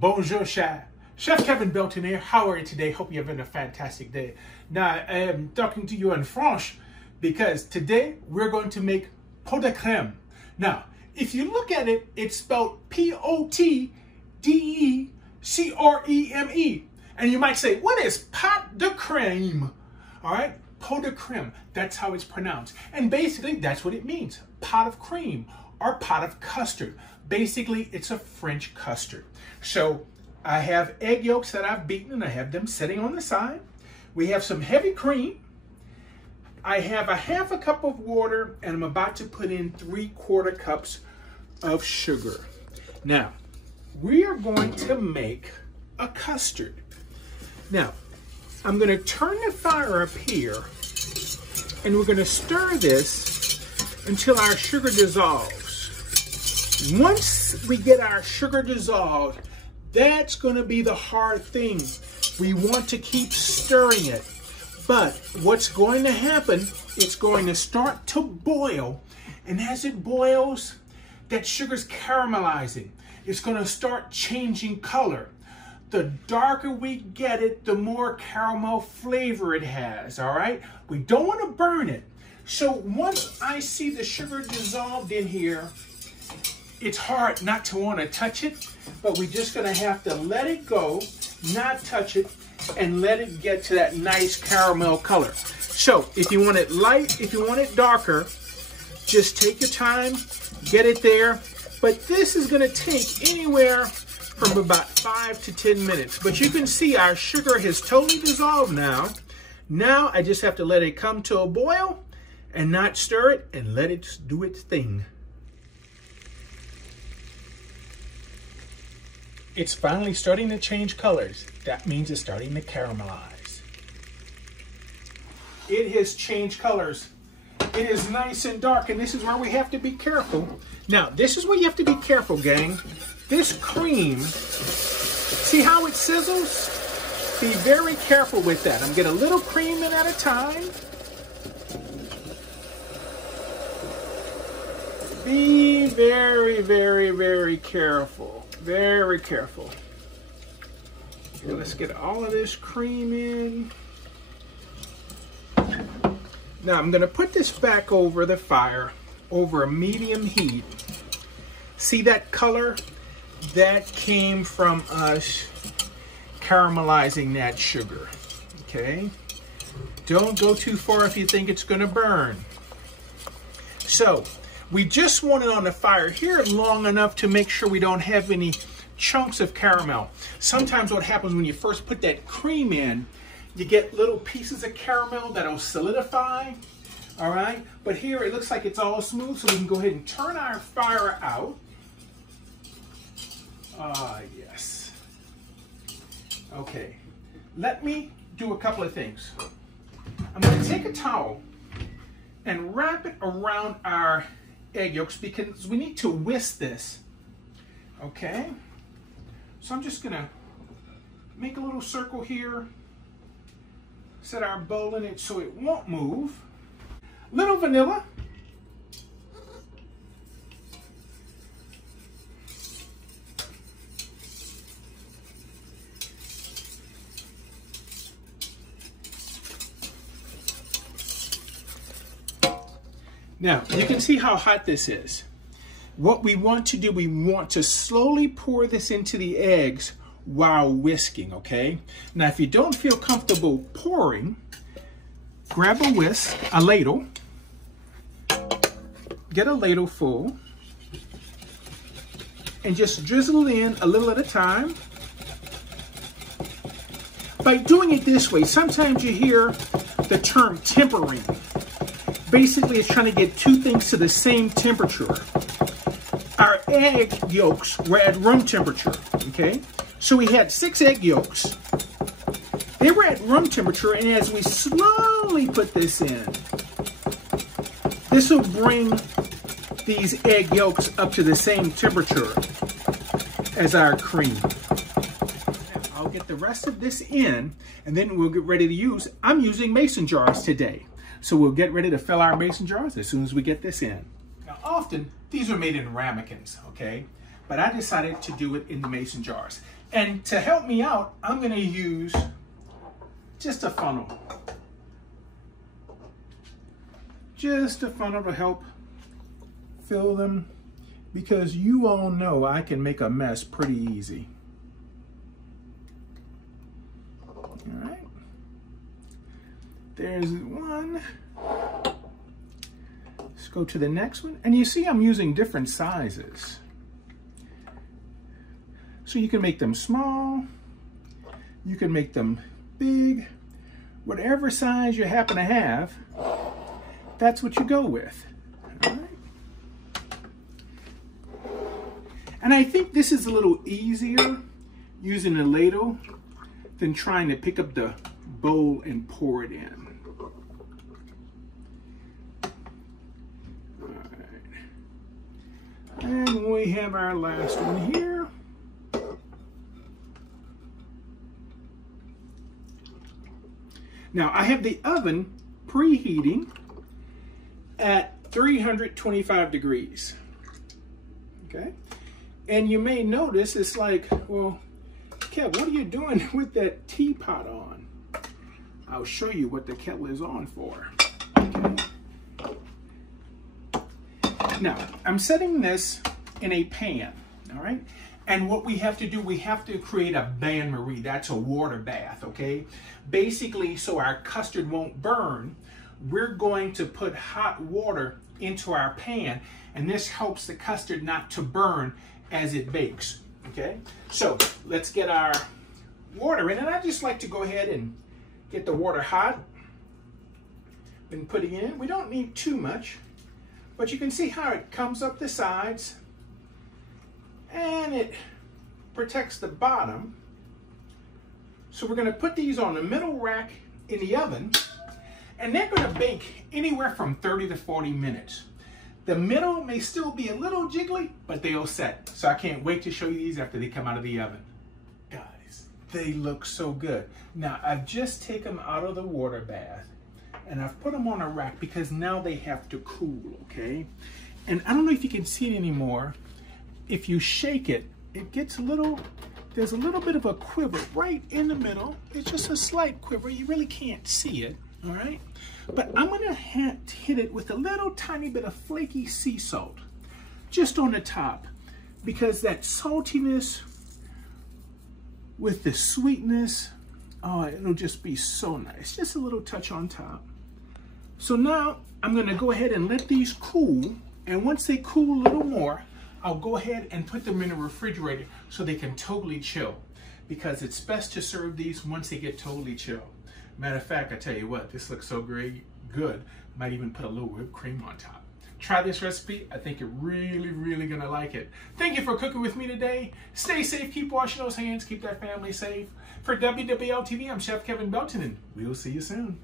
Bonjour, Chef. Chef Kevin Belton here. How are you today? Hope you're having a fantastic day. Now, I am talking to you in French because today we're going to make pot de crème. Now, if you look at it, it's spelled P-O-T-D-E-C-R-E-M-E. And you might say, what is pot de crème? All right, pot de crème. That's how it's pronounced. And basically, that's what it means. Pot of cream or pot of custard. Basically, it's a French custard. So I have egg yolks that I've beaten and I have them sitting on the side. We have some heavy cream. I have a half a cup of water and I'm about to put in 3/4 cups of sugar. Now, we are going to make a custard. Now, I'm going to turn the fire up here and we're going to stir this until our sugar dissolves. Once we get our sugar dissolved, that's going to be the hard thing. We want to keep stirring it. But what's going to happen, it's going to start to boil. And as it boils, that sugar's caramelizing. It's going to start changing color. The darker we get it, the more caramel flavor it has, all right? We don't want to burn it. So once I see the sugar dissolved in here, it's hard not to want to touch it, but we're just going to have to let it go, not touch it, and let it get to that nice caramel color. So if you want it light, if you want it darker, just take your time, get it there. But this is going to take anywhere from about 5 to 10 minutes. But you can see our sugar has totally dissolved now. Now I just have to let it come to a boil and not stir it and let it do its thing. It's finally starting to change colors. That means it's starting to caramelize. It has changed colors. It is nice and dark, and this is where we have to be careful. Now, this is where you have to be careful, gang. This cream, see how it sizzles? Be very careful with that. I'm getting a little cream in at a time. Be very, very, very careful. Very careful. Okay, let's get all of this cream in. Now I'm going to put this back over the fire, over a medium heat. See that color? That came from us caramelizing that sugar. Okay? Don't go too far if you think it's going to burn. So, we just want it on the fire here long enough to make sure we don't have any chunks of caramel. Sometimes what happens when you first put that cream in, you get little pieces of caramel that'll solidify, all right? But here it looks like it's all smooth, so we can go ahead and turn our fire out. Ah, yes. Okay, let me do a couple of things. I'm gonna take a towel and wrap it around our egg yolks because we need to whisk this, okay? So I'm just gonna make a little circle here, set our bowl in it so it won't move. Little vanilla. Now, you can see how hot this is. What we want to do, we want to slowly pour this into the eggs while whisking, okay? Now, if you don't feel comfortable pouring, grab a whisk, a ladle, get a ladle full, and just drizzle in a little at a time. By doing it this way, sometimes you hear the term tempering. Basically, it's trying to get two things to the same temperature. Our egg yolks were at room temperature, okay? So we had 6 egg yolks. They were at room temperature, and as we slowly put this in, this will bring these egg yolks up to the same temperature as our cream. I'll get the rest of this in, and then we'll get ready to use. I'm using mason jars today. So we'll get ready to fill our mason jars as soon as we get this in. Now often, these are made in ramekins, okay? But I decided to do it in the mason jars. And to help me out, I'm going to use just a funnel. Just a funnel to help fill them, because you all know I can make a mess pretty easy. All right. There's one. Let's go to the next one. And you see I'm using different sizes. So you can make them small, you can make them big, whatever size you happen to have, that's what you go with. All right. And I think this is a little easier using a ladle than trying to pick up the bowl and pour it in. All right. And we have our last one here. Now I have the oven preheating at 325 degrees, okay? And you may notice it's like, well, Kev, what are you doing with that teapot on? I'll show you what the kettle is on for, okay? Now, I'm setting this in a pan, all right? And what we have to do, we have to create a bain-marie. That's a water bath, okay? Basically, so our custard won't burn, we're going to put hot water into our pan, and this helps the custard not to burn as it bakes, okay? So let's get our water in, and I just like to go ahead and get the water hot and putting it in. We don't need too much, but you can see how it comes up the sides, and it protects the bottom. So we're going to put these on the middle rack in the oven, and they're going to bake anywhere from 30 to 40 minutes. The middle may still be a little jiggly, but they'll set. So I can't wait to show you these after they come out of the oven. Guys, they look so good. Now I've just taken them out of the water bath, and I've put them on a rack because now they have to cool, okay? And I don't know if you can see it anymore. If you shake it, it gets a little, there's a little bit of a quiver right in the middle. It's just a slight quiver. You really can't see it, all right? But I'm gonna hit it with a little tiny bit of flaky sea salt, just on the top, because that saltiness with the sweetness, oh, it'll just be so nice. Just a little touch on top. So now I'm gonna go ahead and let these cool, and once they cool a little more, I'll go ahead and put them in the refrigerator so they can totally chill, because it's best to serve these once they get totally chill. Matter of fact, I tell you what, this looks so great, good. Might even put a little whipped cream on top. Try this recipe. I think you're really, really gonna like it. Thank you for cooking with me today. Stay safe, keep washing those hands, keep that family safe. For WWLTV, I'm Chef Kevin Belton, and we'll see you soon.